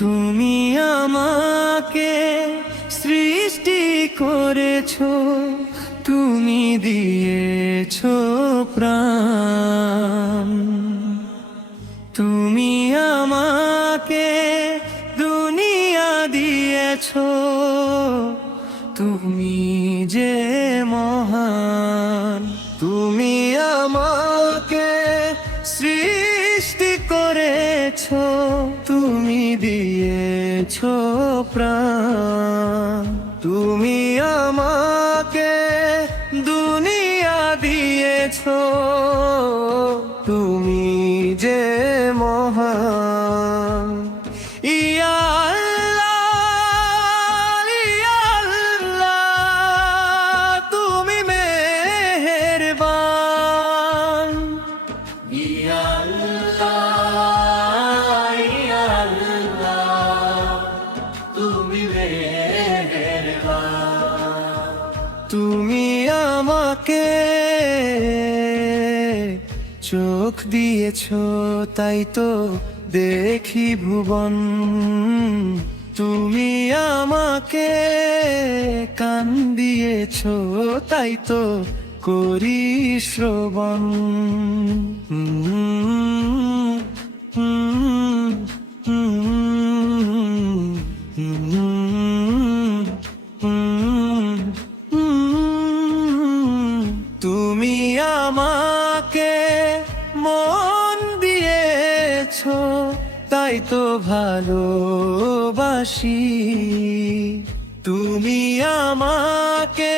তুমি আমাকে সৃষ্টি করেছো, তুমি দিয়েছো প্রাণ। তুমি আমাকে দুনিয়া দিয়েছো, তুমি যে মহান। তুমি আমাকে সৃষ্টি করেছো, তুমি দিয়েছো প্রাণ। তুমি আমাকে দুনিয়া দিয়েছো, তুমি যে মহান। ইয়া আল্লাহ, ইয়া আল্লাহ, তুমি মেহেরবান। ইয়া আল্লাহ, ইয়া আল্লাহ, তুমি মেহেরবান। তুমি আমাকে চোখ দিয়েছো, তাই তো দেখি ভুবন। তুমি আমাকে কান দিয়েছো, তাই তো করি শ্রবণ। তুমি আমাকে মন দিয়েছো, তাই তো ভালোবাসি। তুমি আমাকে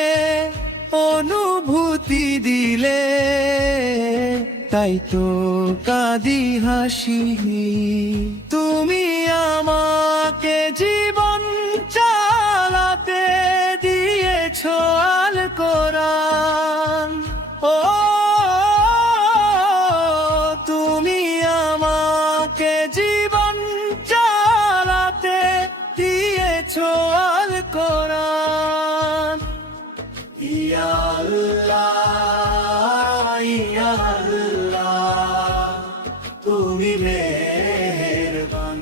অনুভূতি দিলে, তাই তো কাঁদি হাসি। তুমি আমাকে জীবন চালাতে দিয়েছো আল কোরআন। ও তুমি আমাকে জীবন চালাতে দিয়েছো আল কোরআন। ইয়া আল্লাহ, ইয়া আল্লাহ, তুমি মেহেরবান।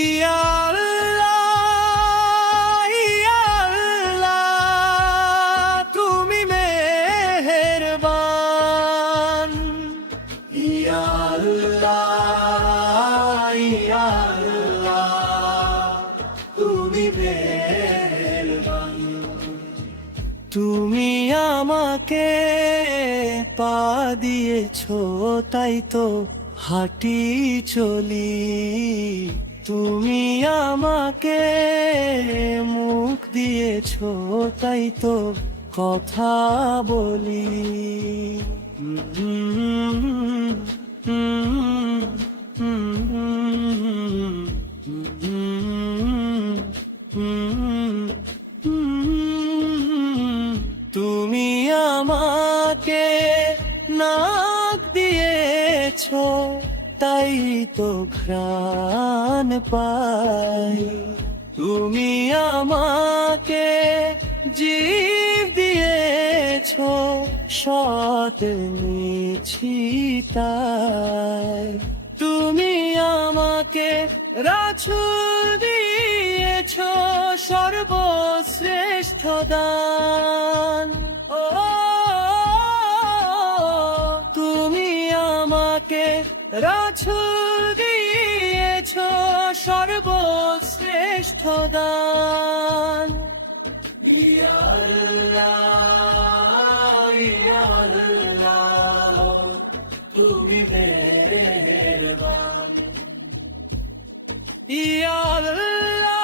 ইয়া আল্লাহ, ইয়া আল্লাহ, তুমি মেহেরবান। ইয়া আল্লাহ, ইয়া আল্লাহ, তুমি মেহেরবান। তুমি আমাকে পা দিয়েছো, তাই তো হাঁটি চলি। তুমি আমাকে মুখ দিয়েছো, তাই তো কথা বলি। তুমি আমাকে নাক দিয়েছো, তাই তো ঘ্রাণ পাই। তুমি আমাকে জীব দিয়েছো, সৎ মিছি তাই। তুমি আমাকে রাসূল দিয়েছো, সর্বশ্রেষ্ঠ দান। ও তুমি আমাকে রাসূল দিয়েছো, সর্বশ্রেষ্ঠ দান। ইয়া আল্লাহ, ইয়া আল্লাহ, তুমি মেহেরবান। ইয়া আল্লাহ।